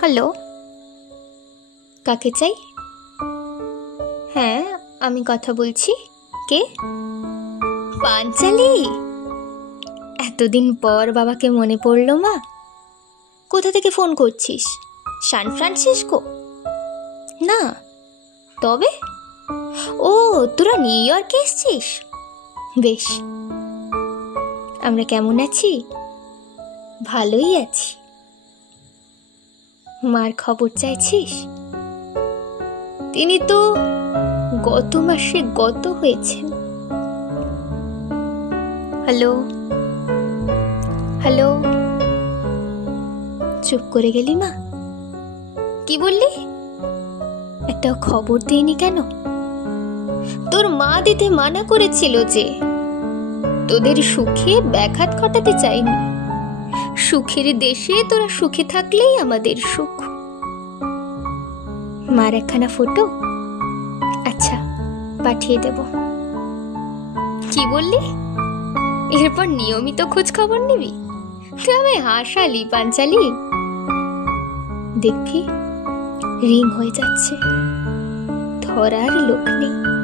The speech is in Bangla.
হ্যালো, কাকে চাই? হ্যাঁ, আমি কথা বলছি। কে? পাঞ্চালি? এতদিন পর বাবাকে মনে পড়লো মা। কোথা থেকে ফোন করছিস? San Francisco? না, তবে ও তোরা নিউ ইয়র্কে এসছিস? বেশ। আমরা কেমন আছি? ভালোই আছি। মার খবর চাইছিস? তিনি তো গত মাসে গত হয়েছেন। হ্যালো হ্যালো, চুপ করে গেলি মা? কি বললি? একটা খবর দিইনি কেন? তোর মা দিতে মানা করেছিল যে তোদের সুখে ব্যাঘাত ঘটাতে চাইনি। সুখের দেশে তোরা সুখে থাকলেই আমাদের সুখ। মার একখানা ফটো? আচ্ছা, পাঠিয়ে দেব। কি বললি? এরপর নিয়মিত খোঁজ খবর নিবি? তুই আমি হাসালি পাঞ্চালি। দেখবি রিং হয়ে যাচ্ছে, ধরার লোক নেই।